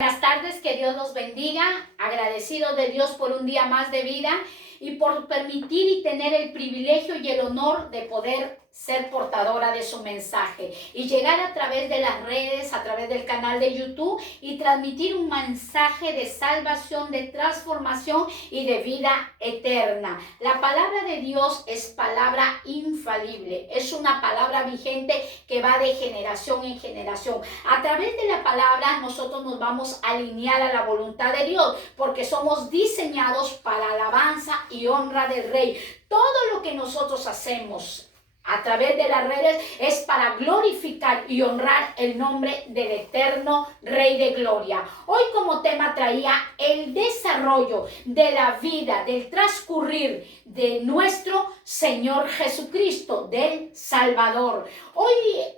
Buenas tardes, que Dios los bendiga, agradecido de Dios por un día más de vida y por permitir y tener el privilegio y el honor de poder ser portadora de su mensaje y llegar a través de las redes, a través del canal de YouTube y transmitir un mensaje de salvación, de transformación y de vida eterna. La palabra de Dios es palabra infalible, es una palabra vigente que va de generación en generación. A través de la palabra nosotros nos vamos a alinear a la voluntad de Dios porque somos diseñados para alabanza y honra del Rey. Todo lo que nosotros hacemos a través de las redes es para glorificar y honrar el nombre del eterno Rey de Gloria. Hoy como tema traía el desarrollo de la vida, del transcurrir de nuestro Señor Jesucristo, del Salvador. Hoy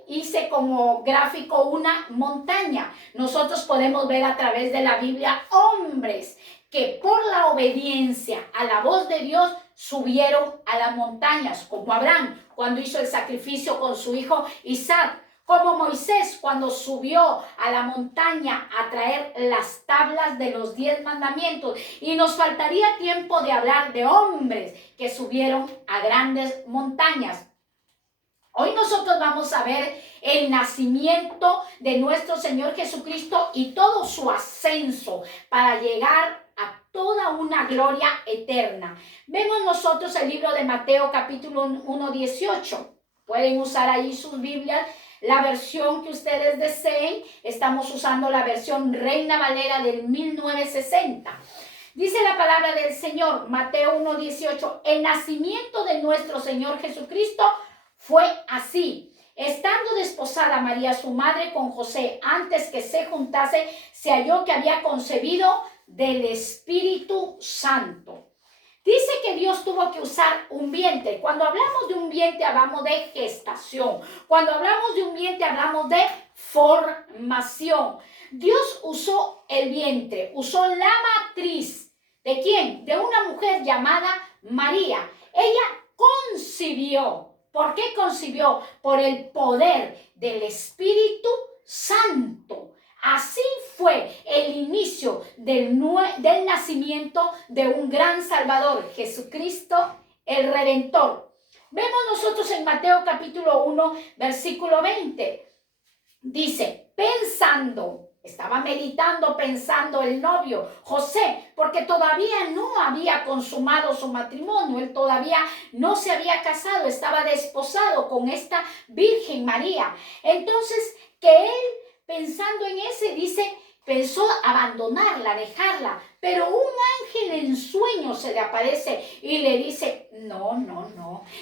hice como gráfico una montaña. Nosotros podemos ver a través de la Biblia hombres que por la obediencia a la voz de Dios subieron a las montañas, como Abraham cuando hizo el sacrificio con su hijo Isaac, como Moisés cuando subió a la montaña a traer las tablas de los 10 mandamientos. Y nos faltaría tiempo de hablar de hombres que subieron a grandes montañas. Hoy nosotros vamos a ver el nacimiento de nuestro Señor Jesucristo y todo su ascenso para llegar a toda una gloria eterna. Vemos nosotros el libro de Mateo capítulo 1, 18. Pueden usar ahí sus Biblias, la versión que ustedes deseen. Estamos usando la versión Reina Valera del 1960. Dice la palabra del Señor, Mateo 1, 18. El nacimiento de nuestro Señor Jesucristo fue así. Estando desposada María su madre con José, antes que se juntase, se halló que había concebido del Espíritu Santo. Dice que Dios tuvo que usar un vientre. Cuando hablamos de un vientre hablamos de gestación. Cuando hablamos de un vientre hablamos de formación. Dios usó el vientre, usó la matriz. ¿De quién? De una mujer llamada María. Ella concibió. ¿Por qué concibió? Por el poder del Espíritu Santo. Así fue el inicio del nacimiento de un gran Salvador, Jesucristo el Redentor. Vemos nosotros en Mateo capítulo 1, versículo 20. Dice, estaba meditando, pensando el novio, José, porque todavía no había consumado su matrimonio, él todavía no se había casado, estaba desposado con esta Virgen María. Entonces, que él, pensando en ese, pensó abandonarla, dejarla, pero un ángel en sueño se le aparece y le dice,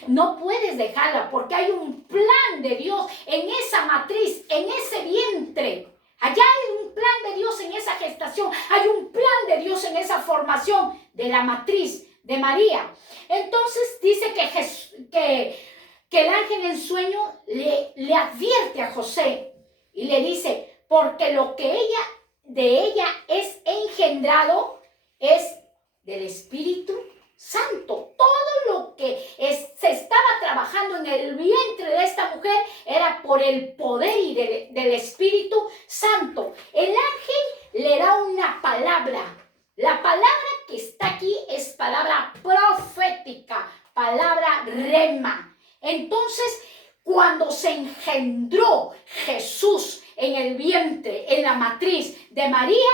no puedes dejarla porque hay un plan de Dios en esa matriz, en ese vientre. Allá hay un plan de Dios en esa gestación, hay un plan de Dios en esa formación de la matriz de María. Entonces dice que el ángel en sueño le advierte a José y le dice, porque lo que de ella es engendrado es del Espíritu Santo. Todo lo que se estaba trabajando en el vientre de esta mujer era por el poder y del Espíritu Santo. El ángel le da una palabra. La palabra que está aquí es palabra profética, palabra rema. Entonces, cuando se engendró Jesús en el vientre, en la matriz de María,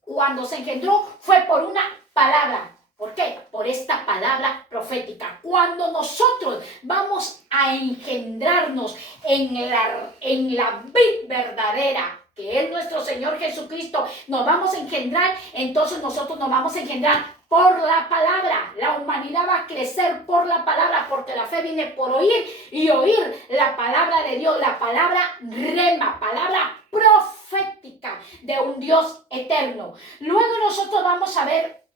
cuando se engendró fue por una palabra. ¿Por qué? Por esta palabra profética. Cuando nosotros vamos a engendrarnos en la vid verdadera, que es nuestro Señor Jesucristo, nos vamos a engendrar, entonces nosotros nos vamos a engendrar por la palabra. La humanidad va a crecer por la palabra, porque la fe viene por oír y oír la palabra de Dios, la palabra rema, palabra profética de un Dios eterno. Luego nosotros vamos a ver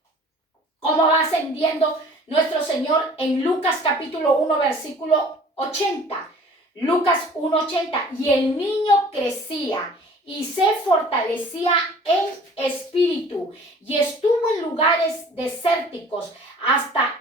cómo va ascendiendo nuestro Señor en Lucas capítulo 1, versículo 80. Lucas 1:80. Y el niño crecía y se fortalecía en espíritu y estuvo en lugares desérticos hasta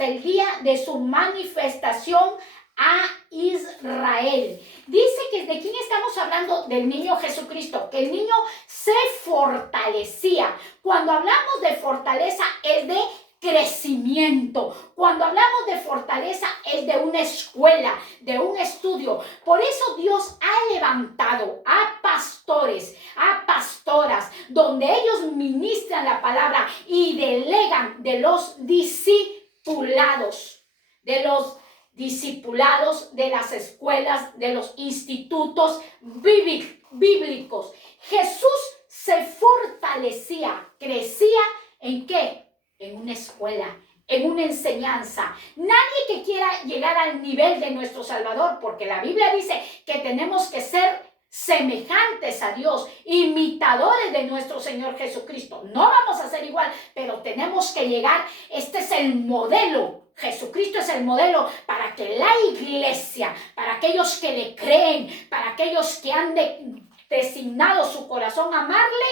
el día de su manifestación a Israel. Dice que de quién estamos hablando, del niño Jesucristo, que el niño se fortalecía. Cuando hablamos de fortaleza es de crecimiento. Cuando hablamos de fortaleza es de una escuela, de un estudio. Por eso Dios ha levantado a pastores, a pastoras, donde ellos ministran la palabra y delegan de los discipulados, de las escuelas, de los institutos bíblicos. Jesús se fortalecía, crecía ¿en qué? En una escuela, en una enseñanza. Nadie que quiera llegar al nivel de nuestro Salvador, porque la Biblia dice que tenemos que ser semejantes a Dios, imitadores de nuestro Señor Jesucristo. No vamos a ser igual, pero tenemos que llegar. Este es el modelo. Jesucristo es el modelo para que la iglesia, para aquellos que le creen, para aquellos que han designado su corazón a amarle,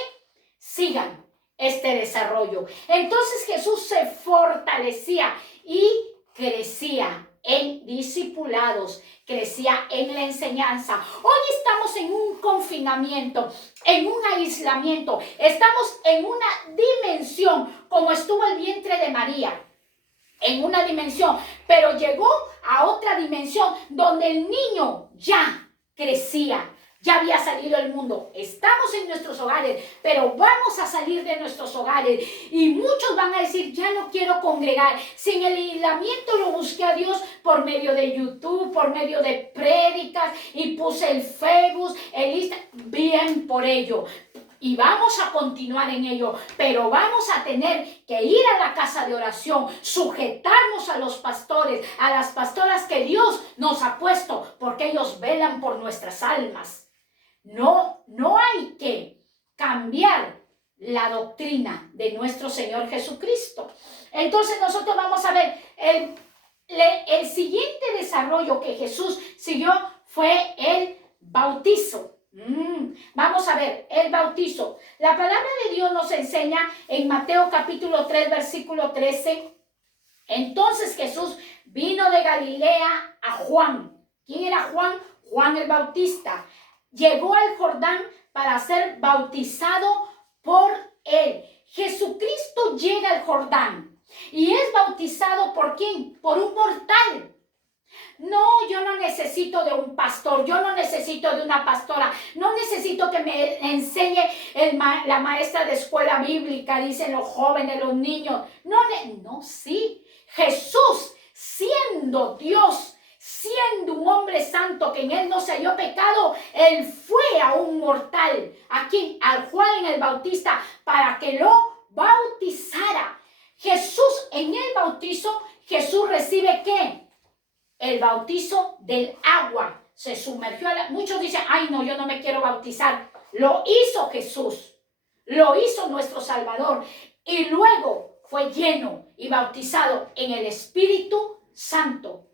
sigan este desarrollo. Entonces Jesús se fortalecía y crecía en discipulados, crecía en la enseñanza. Hoy estamos en un confinamiento, en un aislamiento, estamos en una dimensión como estuvo el vientre de María, en una dimensión, pero llegó a otra dimensión donde el niño ya crecía. Ya había salido del mundo. Estamos en nuestros hogares, pero vamos a salir de nuestros hogares. Y muchos van a decir, ya no quiero congregar. Sin el aislamiento lo busqué a Dios por medio de YouTube, por medio de prédicas, y puse el Facebook, el Instagram. Bien por ello. Y vamos a continuar en ello, pero vamos a tener que ir a la casa de oración, sujetarnos a los pastores, a las pastoras que Dios nos ha puesto, porque ellos velan por nuestras almas. No hay que cambiar la doctrina de nuestro Señor Jesucristo. Entonces nosotros vamos a ver, el siguiente desarrollo que Jesús siguió fue el bautizo. Vamos a ver, el bautizo. La palabra de Dios nos enseña en Mateo capítulo 3, versículo 13. Entonces Jesús vino de Galilea a Juan. ¿Quién era Juan? Juan el Bautista. Llegó al Jordán para ser bautizado por él. Jesucristo llega al Jordán y es bautizado ¿por quién? Por un mortal. No, yo no necesito de un pastor, yo no necesito de una pastora, no necesito que me enseñe la maestra de escuela bíblica, dicen los jóvenes, los niños. No, sí. Jesús, siendo Dios, siendo un hombre santo que en él no se halló pecado, él fue a un mortal, ¿a quién? Al Juan el Bautista, para que lo bautizara. Jesús, en el bautizo, Jesús recibe ¿qué? El bautizo del agua. Se sumergió muchos dicen, ay no, yo no me quiero bautizar. Lo hizo Jesús, lo hizo nuestro Salvador, y luego fue lleno y bautizado en el Espíritu Santo,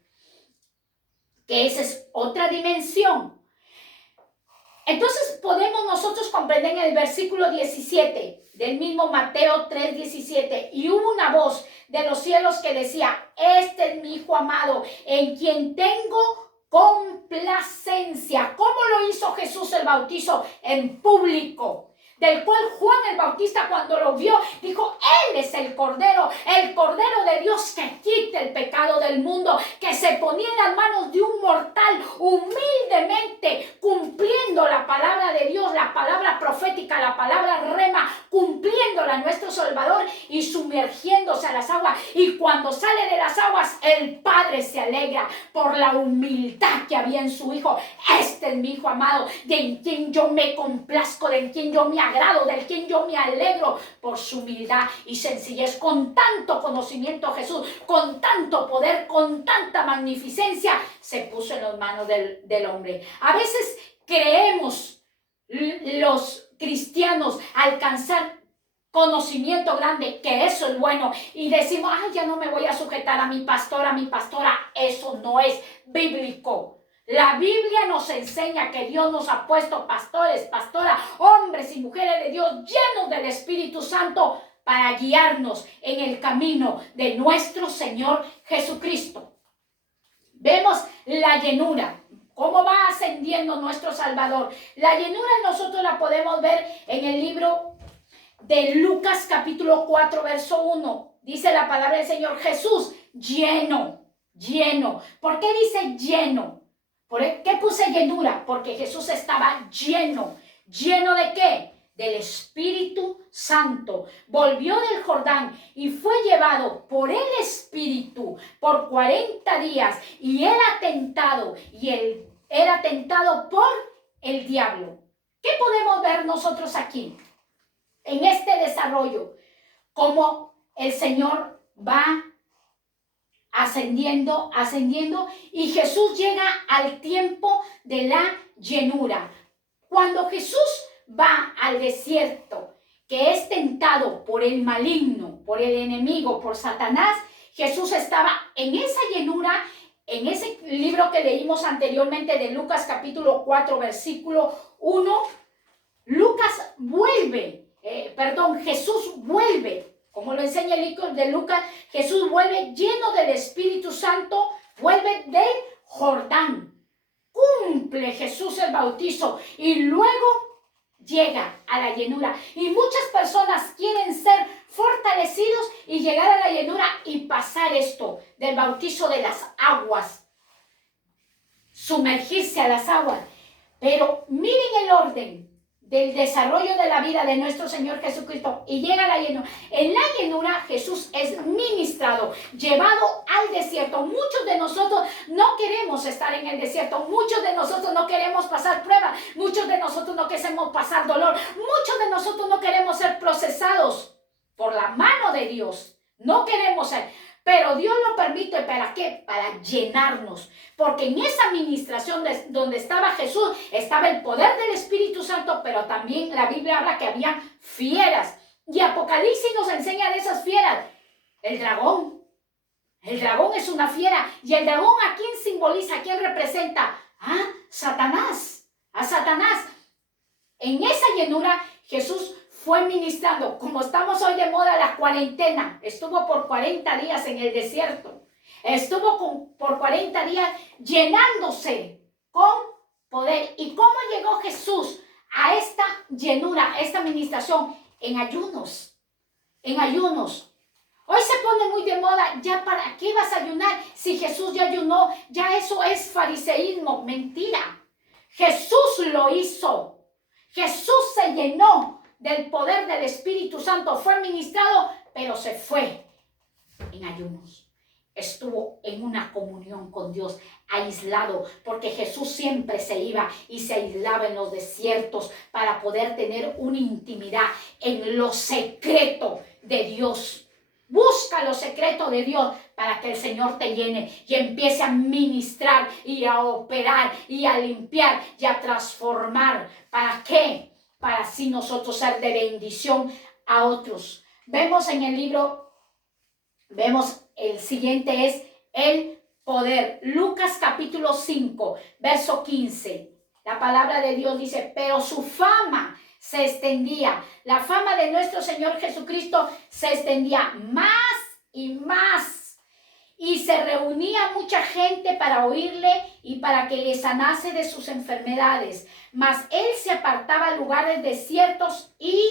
que esa es otra dimensión. Entonces podemos nosotros comprender en el versículo 17 del mismo Mateo 3:17, y hubo una voz de los cielos que decía, este es mi Hijo amado, en quien tengo complacencia. ¿Cómo lo hizo Jesús el bautizo? En público. Del cual Juan el Bautista, cuando lo vio, dijo, él es el Cordero de Dios que quita el pecado del mundo, que se ponía en las manos de un mortal humildemente, cumpliendo la palabra de Dios, la palabra profética, la palabra rema, cumpliéndola a nuestro Salvador y sumergiéndose a las aguas. Y cuando sale de las aguas, el Padre se alegra por la humildad que había en su Hijo. Este es mi Hijo amado, de en quien yo me complazco, de en quien yo me agrado, del quien yo me alegro, por su humildad y sencillez. Con tanto conocimiento Jesús, con tanto poder, con tanta magnificencia, se puso en las manos del hombre. A veces creemos los cristianos alcanzar conocimiento grande, que eso es bueno, y decimos, ay, ya no me voy a sujetar a mi pastora. Eso no es bíblico. La Biblia nos enseña que Dios nos ha puesto pastores, pastoras, hombres y mujeres de Dios llenos del Espíritu Santo para guiarnos en el camino de nuestro Señor Jesucristo. Vemos la llenura, cómo va ascendiendo nuestro Salvador. La llenura nosotros la podemos ver en el libro de Lucas capítulo 4, verso 1. Dice la palabra del Señor: Jesús lleno, lleno. ¿Por qué dice lleno? ¿Por qué puse llenura? Porque Jesús estaba lleno. ¿Lleno de qué? Del Espíritu Santo. Volvió del Jordán y fue llevado por el Espíritu por 40 días y era tentado por el diablo. ¿Qué podemos ver nosotros aquí en este desarrollo? Cómo el Señor va ascendiendo y Jesús llega al tiempo de la llenura. Cuando Jesús va al desierto, que es tentado por el maligno, por el enemigo, por Satanás, Jesús estaba en esa llenura. En ese libro que leímos anteriormente de Lucas capítulo 4, versículo 1, Jesús vuelve, como lo enseña el libro de Lucas, Jesús vuelve lleno del Espíritu Santo, vuelve del Jordán. Cumple Jesús el bautizo y luego llega a la llenura. Y muchas personas quieren ser fortalecidos y llegar a la llenura y pasar esto del bautizo de las aguas, sumergirse a las aguas. Pero miren el orden del desarrollo de la vida de nuestro Señor Jesucristo y llega a la llenura. En la llenura Jesús es ministrado, llevado al desierto. Muchos de nosotros no queremos estar en el desierto, muchos de nosotros no queremos pasar pruebas, muchos de nosotros no queremos pasar dolor, muchos de nosotros no queremos ser procesados por la mano de Dios. No queremos ser. Pero Dios lo permite, ¿para qué? Para llenarnos. Porque en esa administración donde estaba Jesús, estaba el poder del Espíritu Santo, pero también la Biblia habla que había fieras. Y Apocalipsis nos enseña de esas fieras. El dragón. El dragón es una fiera. ¿Y el dragón a quién simboliza? ¿A quién representa? A Satanás. A Satanás. En esa llenura Jesús fue ministrando, como estamos hoy de moda, la cuarentena. Estuvo por 40 días en el desierto. Estuvo por 40 días llenándose con poder. ¿Y cómo llegó Jesús a esta llenura, a esta ministración? En ayunos. En ayunos. Hoy se pone muy de moda, ¿ya para qué vas a ayunar? Si Jesús ya ayunó, ya eso es fariseísmo. Mentira. Jesús lo hizo. Jesús se llenó del poder del Espíritu Santo, fue ministrado, pero se fue en ayunos. Estuvo en una comunión con Dios, aislado, porque Jesús siempre se iba y se aislaba en los desiertos para poder tener una intimidad en lo secreto de Dios. Busca lo secreto de Dios para que el Señor te llene y empiece a ministrar y a operar y a limpiar y a transformar. ¿Para qué? Para así nosotros ser de bendición a otros. Vemos en el libro, vemos el siguiente es el poder. Lucas capítulo 5, verso 15. La palabra de Dios dice, pero su fama se extendía. La fama de nuestro Señor Jesucristo se extendía más y más. Y se reunía mucha gente para oírle y para que le sanase de sus enfermedades. Mas él se apartaba a lugares desiertos y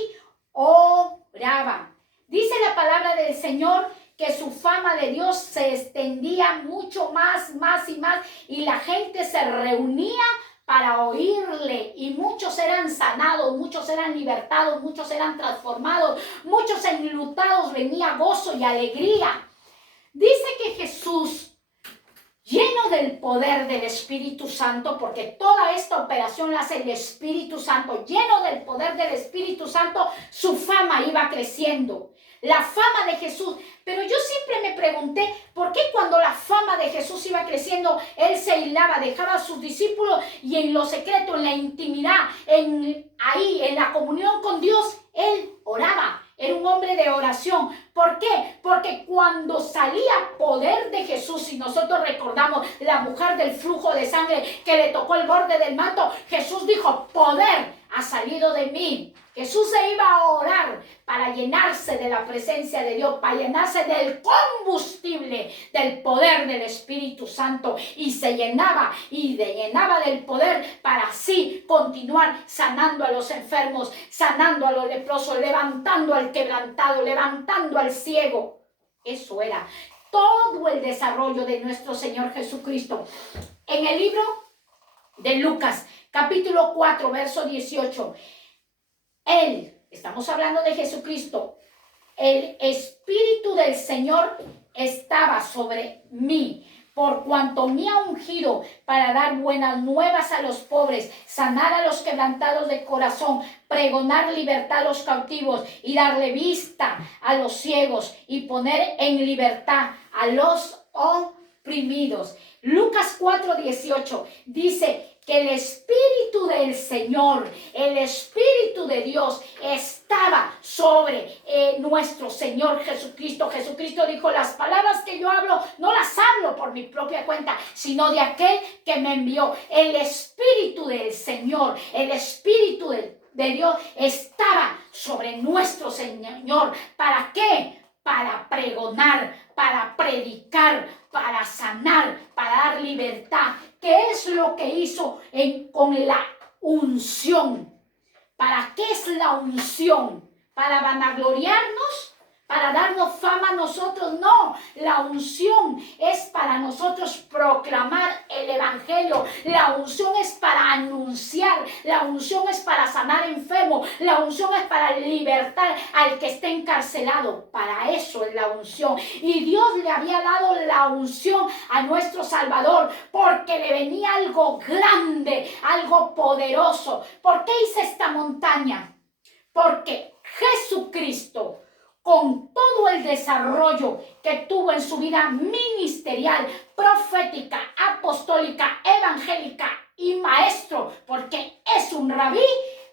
oraba. Dice la palabra del Señor que su fama de Dios se extendía mucho más y más. Y la gente se reunía para oírle. Y muchos eran sanados, muchos eran libertados, muchos eran transformados. Muchos enlutados venía gozo y alegría. Dice que Jesús, lleno del poder del Espíritu Santo, porque toda esta operación la hace el Espíritu Santo, lleno del poder del Espíritu Santo, su fama iba creciendo. La fama de Jesús. Pero yo siempre me pregunté, ¿por qué cuando la fama de Jesús iba creciendo, él se aislaba, dejaba a sus discípulos y en lo secreto, en la intimidad, en la comunión con Dios, él oraba? Era un hombre de oración. ¿Por qué? Porque cuando salía poder de Jesús, y nosotros recordamos la mujer del flujo de sangre que le tocó el borde del manto, Jesús dijo, poder ha salido de mí. Jesús se iba a orar para para llenarse de la presencia de Dios, para llenarse del combustible, del poder del Espíritu Santo, y se llenaba del poder para así continuar sanando a los enfermos, sanando a los leprosos, levantando al quebrantado, levantando al ciego. Eso era todo el desarrollo de nuestro Señor Jesucristo. En el libro de Lucas, capítulo 4, verso 18, estamos hablando de Jesucristo, el Espíritu del Señor estaba sobre mí, por cuanto me ha ungido para dar buenas nuevas a los pobres, sanar a los quebrantados de corazón, pregonar libertad a los cautivos y darle vista a los ciegos y poner en libertad a los oprimidos. Lucas 4:18 dice que el Espíritu del Señor, el Espíritu de Dios estaba sobre nuestro Señor Jesucristo. Jesucristo dijo, las palabras que yo hablo, no las hablo por mi propia cuenta, sino de aquel que me envió. El Espíritu del Señor, el Espíritu de Dios estaba sobre nuestro Señor. ¿Para qué? Para pregonar, para predicar, para sanar, para dar libertad. ¿Qué es lo que hizo con la unción? ¿Para qué es la unción? ¿Para vanagloriarnos? ¿Para darnos fama a nosotros? No, la unción es para nosotros proclamar el Evangelio. La unción es para anunciar. La unción es para sanar enfermos. La unción es para libertar al que esté encarcelado. Para eso es la unción. Y Dios le había dado la unción a nuestro Salvador porque le venía algo grande, algo poderoso. ¿Por qué hice esta montaña? Porque Jesucristo, con todo el desarrollo que tuvo en su vida ministerial, profética, apostólica, evangélica y maestro, porque es un rabí,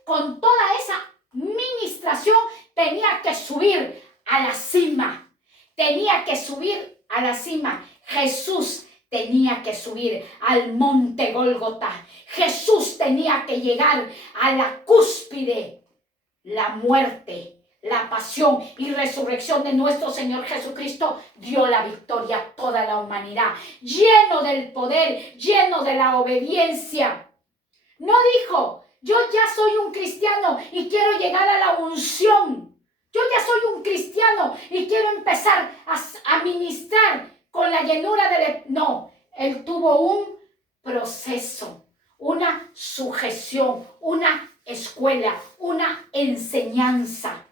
con toda esa ministración tenía que subir a la cima. Tenía que subir a la cima. Jesús tenía que subir al monte Gólgota. Jesús tenía que llegar a la cúspide, la muerte, la pasión y resurrección de nuestro Señor Jesucristo dio la victoria a toda la humanidad, lleno del poder, lleno de la obediencia. No dijo, yo ya soy un cristiano y quiero llegar a la unción. Yo ya soy un cristiano y quiero empezar a ministrar con la llenura del... No, él tuvo un proceso, una sujeción, una escuela, una enseñanza.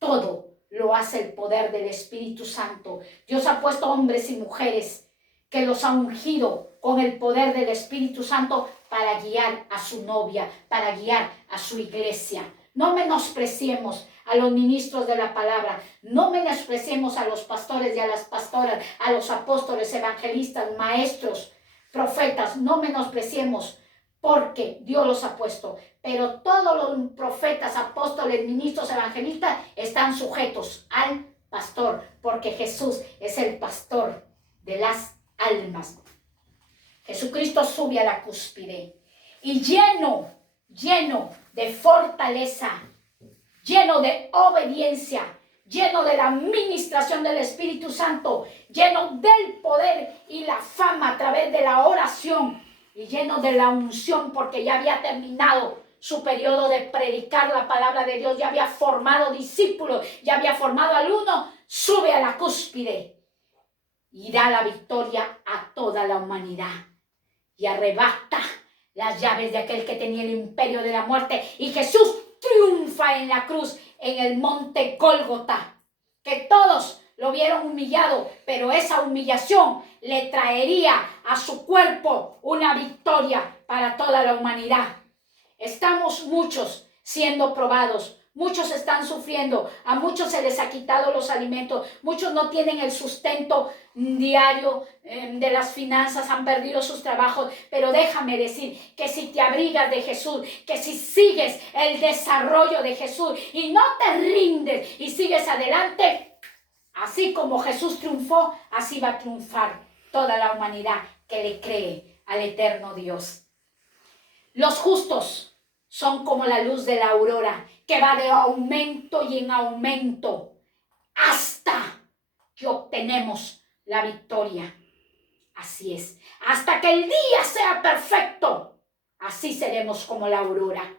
Todo lo hace el poder del Espíritu Santo. Dios ha puesto hombres y mujeres que los ha ungido con el poder del Espíritu Santo para guiar a su novia, para guiar a su iglesia. No menospreciemos a los ministros de la palabra, no menospreciemos a los pastores y a las pastoras, a los apóstoles, evangelistas, maestros, profetas, no menospreciemos, porque Dios los ha puesto. Pero todos los profetas, apóstoles, ministros, evangelistas están sujetos al pastor, porque Jesús es el pastor de las almas. Jesucristo sube a la cúspide y lleno de fortaleza, lleno de obediencia, lleno de la administración del Espíritu Santo, lleno del poder y la fama a través de la oración, y lleno de la unción, porque ya había terminado su periodo de predicar la palabra de Dios, ya había formado discípulos, ya había formado alumnos, sube a la cúspide y da la victoria a toda la humanidad y arrebata las llaves de aquel que tenía el imperio de la muerte, y Jesús triunfa en la cruz, en el monte Gólgota, que todos lo vieron humillado, pero esa humillación le traería a su cuerpo una victoria para toda la humanidad. Estamos muchos siendo probados, muchos están sufriendo, a muchos se les ha quitado los alimentos, muchos no tienen el sustento diario de las finanzas, han perdido sus trabajos, pero déjame decir que si te abrigas de Jesús, que si sigues el desarrollo de Jesús y no te rindes y sigues adelante, así como Jesús triunfó, así va a triunfar toda la humanidad que le cree al eterno Dios. Los justos son como la luz de la aurora, que va de aumento y en aumento hasta que obtenemos la victoria. Así es, hasta que el día sea perfecto, así seremos como la aurora.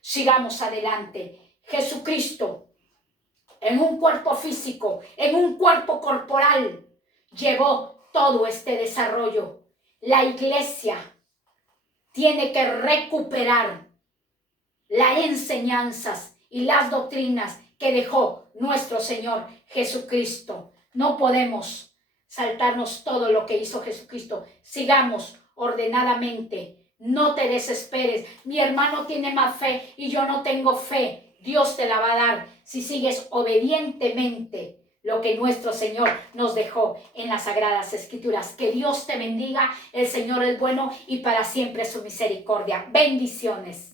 Sigamos adelante. Jesucristo, en un cuerpo físico, en un cuerpo corporal, llevó todo este desarrollo. La iglesia tiene que recuperar las enseñanzas y las doctrinas que dejó nuestro Señor Jesucristo. No podemos saltarnos todo lo que hizo Jesucristo. Sigamos ordenadamente. No te desesperes. Mi hermano tiene más fe y yo no tengo fe. Dios te la va a dar si sigues obedientemente lo que nuestro Señor nos dejó en las Sagradas Escrituras. Que Dios te bendiga. El Señor es bueno y para siempre su misericordia. Bendiciones.